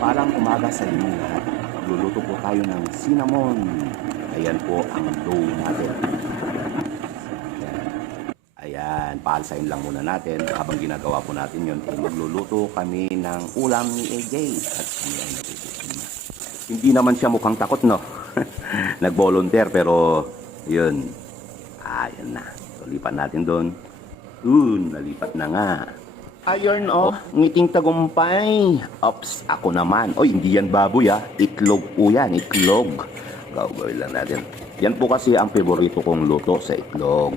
Mapagpalang umaga sa inyo lahat. Magluluto po tayo ng cinnamon. Ayan po ang dough natin. Ayan, paalsahin lang muna natin. Habang ginagawa po natin yun, magluluto kami ng ulam ni AJ. At kami ay natutusin na. Hindi naman siya mukhang takot, no? Nag-volunteer, pero yun. Ayan na. So, lipat natin doon. Nalipat na nga. Ayun, ngiting tagumpay. Ops, ako naman. Oy, hindi yan baboy, Itlog po yan, itlog. Gagawin lang natin. Yan po kasi ang favorito kong luto sa itlog.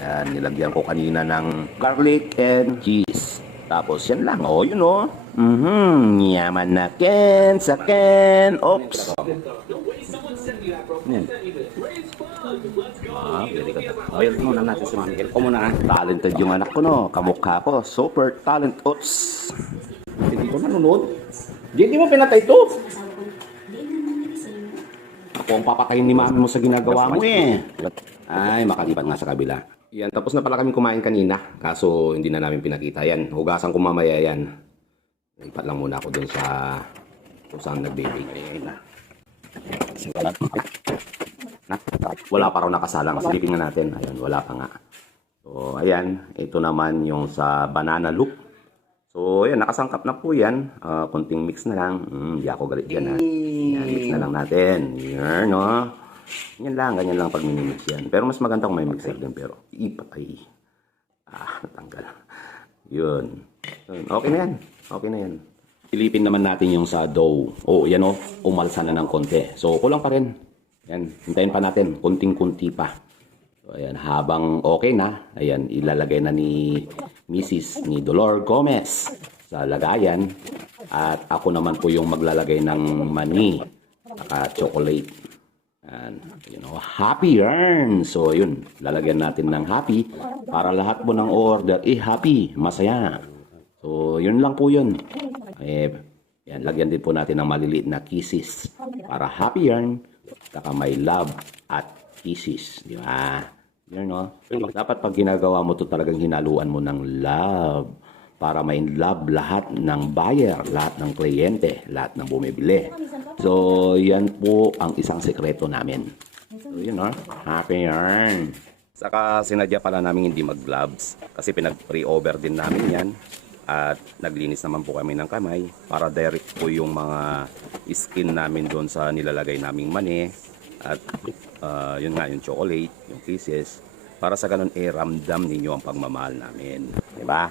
Yan, nilagyan ko kanina ng garlic and cheese. Tapos yan lang, yun, yaman na ken sa ken. Ops. Yan. Very good. Oil muna natin si Mami. Ko muna. Talented yung anak ko, no? Kamukha ko. Super talent. Ops. Hindi ko nanonood. Hindi mo pinatay ito. Ako ang papatayin ni Mami mo sa ginagawa mo, Ay, makalipat nga sa kabila. Yan, tapos na pala kami kumain kanina. Kaso hindi na namin pinakita yan. Hugasan ko mamaya yan. Lipat lang muna ako dun sa kung saan nag-bake. Ayan na. Wala pa raw nakasalang. Silipin nga natin. Ayan, wala pa nga. So, ayan. Ito naman yung sa banana loop. So, ayan. Nakasangkap na po yan. Konting mix na lang. Hindi ako galit dyan, Ayan, mix na lang natin. Yan, no? Yan lang. Ganyan lang pag minimix yan. Pero mas maganda kung may mixer din. Pero, ipatay. Natanggal. Yun. Okay na yan. Okay na yan. Silipin naman natin yung sa dough. Yan umalsa na ng konti. So, kulang pa rin. Yan, hintayin pa natin. Kunting-kunti pa. So, ayan, habang okay na, ayan, ilalagay na ni Mrs. ni Dolor Gomez sa lagayan. At ako naman po yung maglalagay ng mani at chocolate. And, happy earn. So, yun, lalagyan natin ng happy para lahat po ng order, happy, masaya. So, yun lang po yun. Yan, lagyan din po natin ng maliliit na kisses para happy yarn, saka may love at kisses, di ba? Yan, no? Dapat pag ginagawa mo to talagang hinaluan mo ng love para may love lahat ng buyer, lahat ng kliyente, lahat ng bumibili. So, yan po ang isang sekreto namin. So, yun, happy yarn. Saka sinadya pala namin hindi mag-gloves kasi pinag-pre-over din namin yan. At naglinis naman po kami ng kamay para direct po yung mga skin namin doon sa nilalagay naming mani. At yun nga, yung chocolate, yung kisses. Para sa ganun, ramdam ninyo ang pagmamahal namin. Diba?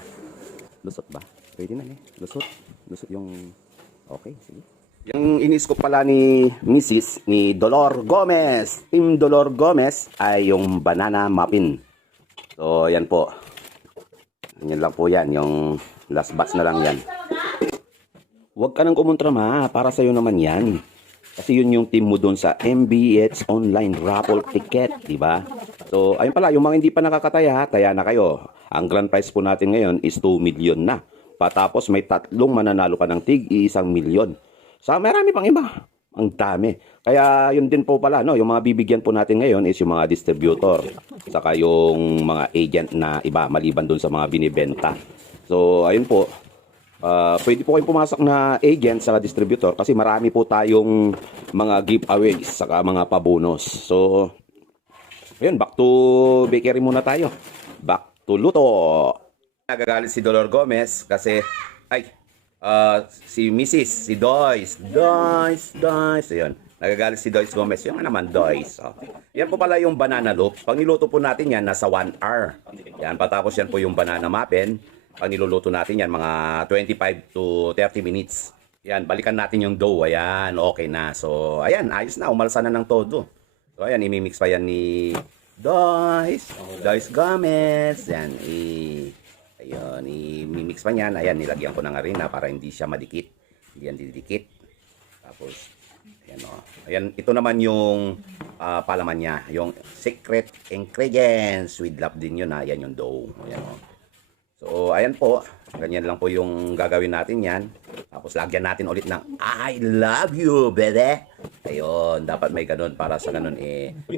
Lusot ba? Pwede na Lusot. Lusot yung... Okay, sige. Yung inis ko pala ni Mrs. ni Dolor Gomez. Team Dolor Gomez ay yung banana muffin. So, yan po. Yan lang po yan. Yung... last batch na lang yan. Huwag ka nang kumontra, para sa'yo naman yan. Kasi yun yung team mo doon sa MBH online raffle ticket, diba? So, ayun pala, yung mga hindi pa nakakataya, taya na kayo. Ang grand prize po natin ngayon is 2 million na. Patapos may 3 mananalo ka ng tig, 1 milyon. Sa marami pang iba. Ang dami. Kaya yun din po pala, yung mga bibigyan po natin ngayon is yung mga distributor. Saka yung mga agent na iba, maliban doon sa mga binibenta. So, ayun po. Pwede po kayong pumasok na agent sa distributor kasi marami po tayong mga giveaways saka mga pabonus. So, ayun, back to bakery muna tayo. Back to luto. Nagagalit si Dolor Gomez kasi, si Mrs. si Doyce. Ayun. Nagagalit si Doyce Gomez. Yung naman, Doyce. Yan po pala yung banana loaf. Pag niluto po natin yan, nasa 1 hour. Yan, patapos yan po yung banana muffin. Pag niluluto natin yan, mga 25 to 30 minutes. Yan, balikan natin yung dough. Ayan, okay na. So, ayan, ayos na. Umalsa na ng todo. So, ayan, imimix pa yan ni Doyce Gomez. Yan, ayun, imimix pa niyan. Ayan, nilagyan ko ng harina para hindi siya madikit. Hindi yan didikit. Tapos, ayan, ayan, ito naman yung palaman niya. Yung secret ingredients. With love din yun, Ayan yung dough. Ayan, So, ayan po. Ganyan lang po yung gagawin natin yan. Tapos, lagyan natin ulit ng I love you, baby. Ayun, dapat may ganun para sa ganun,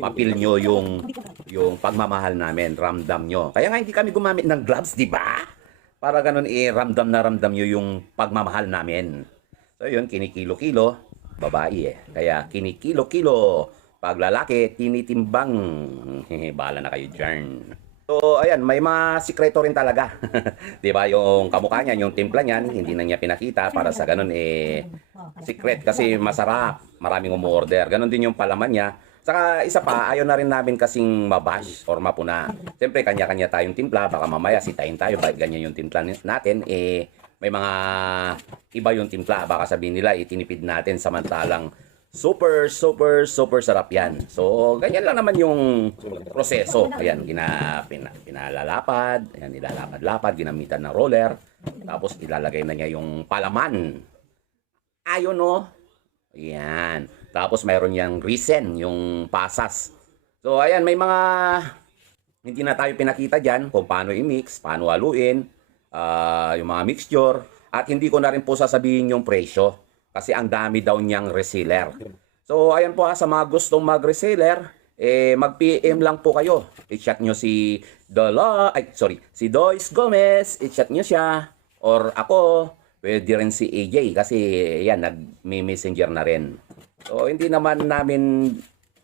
mapil nyo yung pagmamahal namin, ramdam nyo. Kaya nga hindi kami gumamit ng gloves, di ba? Para ganun, ramdam na ramdam nyo yung pagmamahal namin. So yun, kinikilo-kilo, babae eh. Kaya kinikilo-kilo, pag lalaki, tinitimbang. Bahala na kayo dyan. So, ayan, may mga sikreto rin talaga. 'Di ba? Yung kamukha niya, yung timpla niyan, hindi na niya pinakita para sa ganun secret kasi masarap. Maraming umorder. Ganon din yung palaman niya. Saka isa pa, ayaw na rin namin kasing mabash or mapuna. Siyempre, kanya-kanya tayong timpla. Baka mamaya sitayin tayo. Bakit ganyan yung timpla natin? May mga iba yung timpla. Baka sabihin nila, itinipid natin samantalang super, super, super sarap yan. So, ganyan lang naman yung proseso. Ayan, pinalalapad. Ayan, ilalapad-lapad. Ginamitan ng roller. Tapos, ilalagay na niya yung palaman. Ayun, no? Ayan. Tapos, mayroon niyang risen, yung pasas. So, ayan, may mga hindi na tayo pinakita dyan kung paano i-mix, paano haluin, yung mga mixture. At hindi ko na rin po sasabihin yung presyo. Kasi ang dami daw niyang reseller. So, ayan po sa mga gustong mag-reseller, mag-PM lang po kayo. I-chat nyo si si Dois Gomez, i-chat nyo siya. Or ako, pwede rin si AJ kasi yan, nag-messenger na rin. So, hindi naman namin,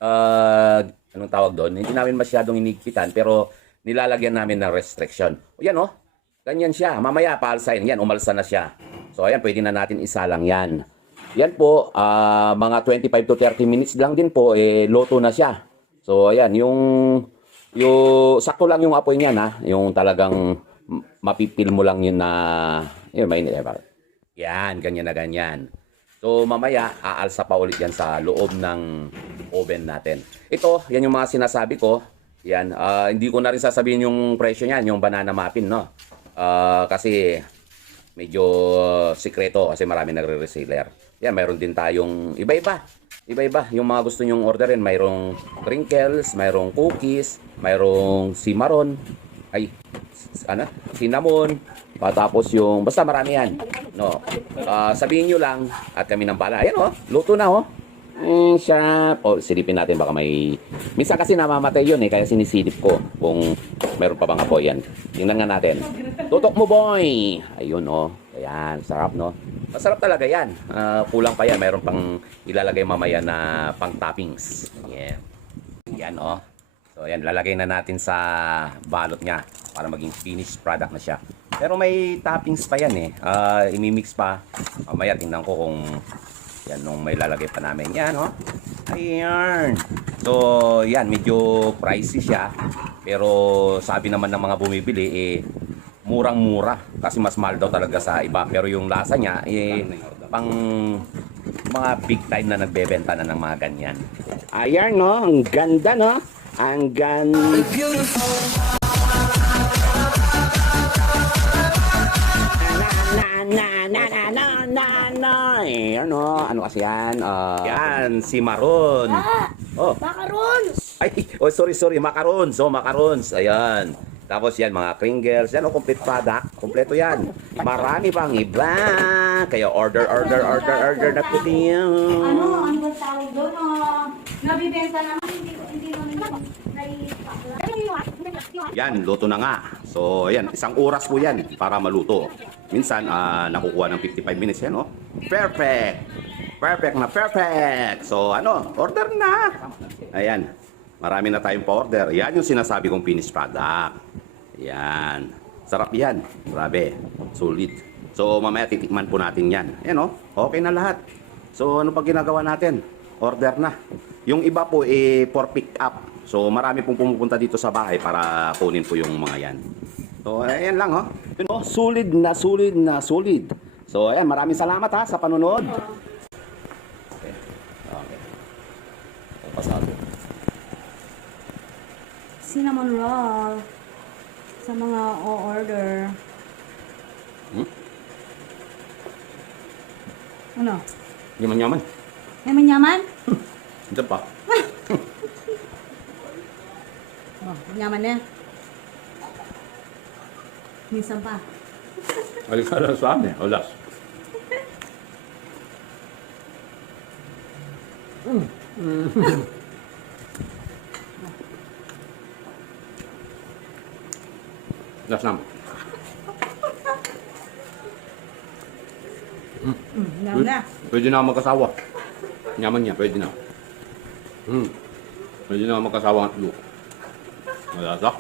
anong tawag doon? Hindi namin masyadong inigpitan, pero nilalagyan namin ng restriction. O yan o, ganyan siya. Mamaya, paalsahin. Yan, umalsa na siya. So, ayan, pwede na natin isalang yan. Yan po, mga 25 to 30 minutes lang din po, loto na siya. So, ayan, yung sakto lang yung apoy niya na, yung talagang mapipil mo lang yun na, mainit. Yan, ganyan na ganyan. So, mamaya, aalsa pa ulit yan sa loob ng oven natin. Ito, yan yung mga sinasabi ko. Yan, hindi ko na rin sasabihin yung presyo niyan, yung banana muffin, no? Kasi, medyo sikreto kasi marami nagre-reseller. Yan, mayroon din tayong iba-iba. Iba-iba. Yung mga gusto nyong orderin, mayroong crinkles, mayroong cookies, mayroong cimarron, cinnamon, tapos yung, basta marami yan. No. Sabihin nyo lang at kami nang bala. Ayan oh, luto na oh. Sarap. Silipin natin baka may... Minsan kasi namamatay yun kaya sinisilip ko kung mayroon pa bang apoy yan. Tingnan nga natin. Tutok mo boy! Ayun oh. Ayan, sarap no. Masarap talaga yan. Kulang pa yan. Mayroon pang ilalagay mamaya na pang toppings. Yeah. Yan oh. So ayan, lalagay na natin sa balot niya para maging finished product na siya. Pero may toppings pa yan imimix pa. Mamaya tingnan ko kung yan nung may lalagay pa namin. Yan oh. Ayan. So yan, medyo pricey siya. Pero sabi naman ng mga bumibili murang-mura kasi mas mahal daw talaga sa iba, pero yung lasa niya pang mga big time na nagbebenta na ng mga ganyan. Ayan no, ang ganda no, ang ganda. Ano kasi yan? Yan, si Maron. Macarons! Sorry, macarons. So, macarons. Ayan. Tapos yan, mga Pringles. Yan, complete product. Kompleto yan. Marami pang iba. Kaya order na po din. Ano ba tawag doon? Nabibenta naman, hindi naman Yan, luto na nga. So, ayan, isang oras po yan para maluto. Minsan, nakukuha ng 55 minutes yan, oh. Perfect! Perfect! So, order na. Ayan, marami na tayong pa-order. Yan yung sinasabi kong finished product. Yan. Sarap yan. Grabe. Sulit. So, mamaya titikman po natin yan. Ayan, oh. Okay na lahat. So, ano pa ginagawa natin? Order na. Yung iba po, for pick up. So, marami pong pumupunta dito sa bahay para kunin po yung mga yan. So, ayan lang, oh. Yun, oh. Solid. So, ayan. Maraming salamat, ha, sa panonood. Okay. Pasado. cinnamon roll sa mga o-order. Ano? Yaman-yaman. Yaman-yaman? Ito pa. Yaman na. Minsan pa. Balik ka lang sa amin. Olas. Last naman. Yan na. na. Pwede na magkasawa. Yaman niya, pwede na. Pwede na magkasawa ang luto. Malasa.